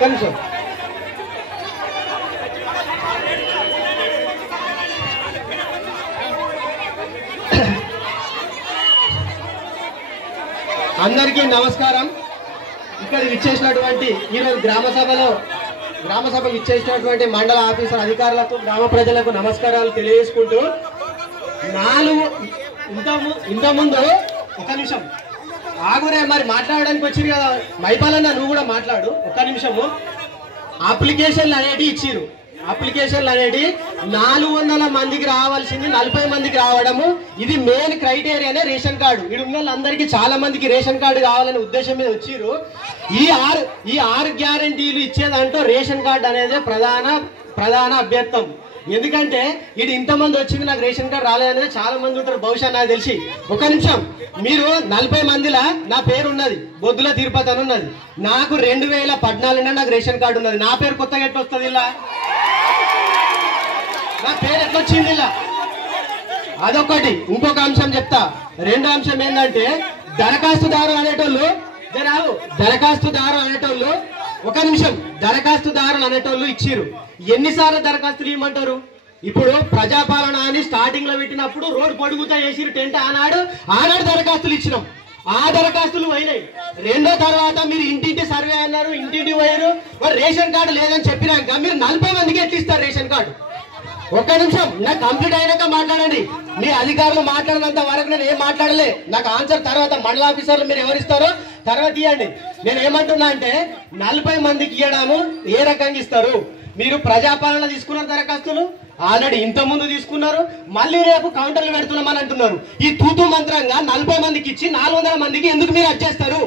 కొంచెం అందరికీ నమస్కారం. ఇక్కడ విచ్చేసినటువంటి ఈరోజు గ్రామ సభకు విచ్చేసినటువంటి మండల ఆఫీసర్ అధికారులకు గ్రామ ప్రజలకు నమస్కారాలు తెలియజేసుకుంటూ ఇంతకుముందు ఒక నిమిషం ఆగురే, మరి మాట్లాడడానికి వచ్చింది కదా మైపాలన్న, నువ్వు కూడా మాట్లాడు ఒక్క నిమిషము. అప్లికేషన్లు అనేటివి ఇచ్చిరు. అప్లికేషన్లు అనేటివి 400 మందికి రావాల్సింది 40 మందికి రావడము, ఇది మెయిన్ క్రైటీరియానే రేషన్ కార్డు. ఇక్కడ ఉన్న వాళ్ళందరికీ చాలా మందికి రేషన్ కార్డు కావాలనే ఉద్దేశం మీద వచ్చిర్రు. ఈ ఆరు గ్యారంటీలు ఇచ్చేదాంట్లో రేషన్ కార్డు అనేది ప్రధాన అభ్యర్థం. ఎందుకంటే ఇది ఇంతమంది వచ్చింది నాకు రేషన్ కార్డు రాలేదనేది చాలా మంది ఉంటారు బహుశా నాకు తెలిసి. ఒక నిమిషం, మీరు 40 మందిలా నా పేరు ఉన్నది, బొద్దుల తిరుపతి అని ఉన్నది. నాకు 2014 నాకు రేషన్ కార్డు ఉన్నది. నా పేరు కొత్తగా ఎట్లా వస్తుంది ఇలా? నా పేరు ఎట్లా వచ్చింది ఇలా? అదొకటి. ఇంకొక అంశం చెప్తా. రెండో అంశం ఏంటంటే దరఖాస్తుదారు అనేటోళ్ళు ఒక నిమిషం, దరఖాస్తుదారులు అనేటోళ్ళు ఇచ్చిర్రు. ఎన్నిసార్లు దరఖాస్తులు ఇవ్వమంటారు? ఇప్పుడు ప్రజాపాలన అని స్టార్టింగ్ లో పెట్టినప్పుడు రోడ్డు పొడుగుతా వేసిరు టెంట్. ఆనాడు దరఖాస్తులు ఇచ్చినాం, ఆ దరఖాస్తులు పోయినాయి. రెండో తర్వాత మీరు ఇంటింటి సర్వే అన్నారు, ఇంటింటి పోయారు. మరి రేషన్ కార్డు లేదని చెప్పినాక మీరు 40 మందికి ఎట్లా ఇస్తారు రేషన్ కార్డు? ఒక్క నిమిషం, నాకు కంప్లీట్ అయినాక మాట్లాడండి. మీ అధికారులు మాట్లాడినంత వరకు నేను ఏం మాట్లాడలే. నాకు ఆన్సర్ తర్వాత మండల ఆఫీసర్లు మీరు ఎవరిస్తారో తర్వాత ఇవ్వండి. నేను ఏమంటున్నా అంటే 40 మందికి ఇవ్వడము ఏ రకంగా ఇస్తారు? మీరు ప్రజాపాలన తీసుకున్నారు దరఖాస్తులు, ఆల్రెడీ ఇంత ముందు తీసుకున్నారు, మళ్ళీ రేపు కౌంటర్లు పెడుతున్నామని అంటున్నారు. ఈ తూతూ మంత్రంగా 40 మందికి ఇచ్చి 400 మందికి ఎందుకు మీరు వచ్చేస్తారు?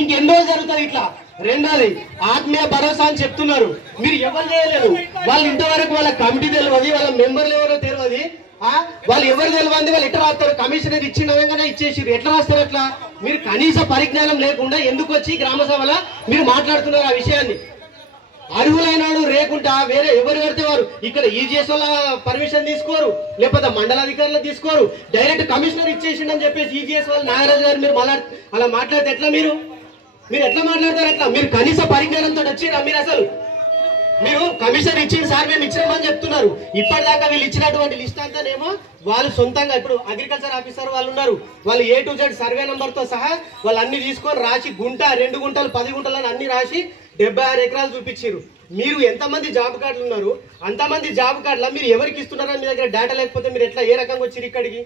ఇంకెన్నో జరుగుతుంది ఇట్లా. రెండోది ఆత్మీయ భరోసా అని చెప్తున్నారు, మీరు ఎవరు చేయలేరు. వాళ్ళు ఇంతవరకు వాళ్ళ కమిటీ తెలియదు, వాళ్ళ మెంబర్లు ఎవరో తెలియదు, వాళ్ళు ఎవరు తెలియదు, వాళ్ళు ఎట్లా రాస్తారు? కమిషనర్ ఇచ్చిన ఇచ్చేసారు, ఎట్లా రాస్తారు? అట్లా మీరు కనీస పరిజ్ఞానం లేకుండా ఎందుకు వచ్చి గ్రామ సభలో మీరు మాట్లాడుతున్నారు ఆ విషయాన్ని? అర్హులైన వాడు రేకుంటా వేరే ఎవరు పెడితే వారు ఇక్కడ ఈజీఎస్ వాళ్ళ పర్మిషన్ తీసుకోరు, లేకపోతే మండలాధికారులు తీసుకోరు, డైరెక్ట్ కమిషనర్ ఇచ్చేసిండని చెప్పేసి ఈజీఎస్ వాళ్ళు నాగరాజు గారు మీరు అలా మాట్లాడితే ఎట్లా? మీరు ఎట్లా మాట్లాడతారు? ఎట్లా? మీరు కనీస పరిజ్ఞానంతో వచ్చిరా? మీరు కమిషనర్ ఇచ్చిన సార్ మేము ఇచ్చినామని చెప్తున్నారు. ఇప్పటిదాకా వీళ్ళు ఇచ్చినటువంటి లిస్ట్ అంతానేమో వాళ్ళు సొంతంగా, ఇప్పుడు అగ్రికల్చర్ ఆఫీసర్ వాళ్ళు ఉన్నారు, వాళ్ళు A to Z survey number తో సహా వాళ్ళు అన్ని తీసుకొని రాసి గుంట 2 గుంటలు 10 గుంటలు అని అన్ని రాసి 76 ఎకరాలు చూపించారు. మీరు ఎంతమంది జాబ్ కార్డులు ఉన్నారు, అంతమంది జాబ్ కార్డులా మీరు ఎవరికి ఇస్తున్నారని మీ దగ్గర డేటా లేకపోతే మీరు ఎట్లా ఏ రకంగా వచ్చారు ఇక్కడికి?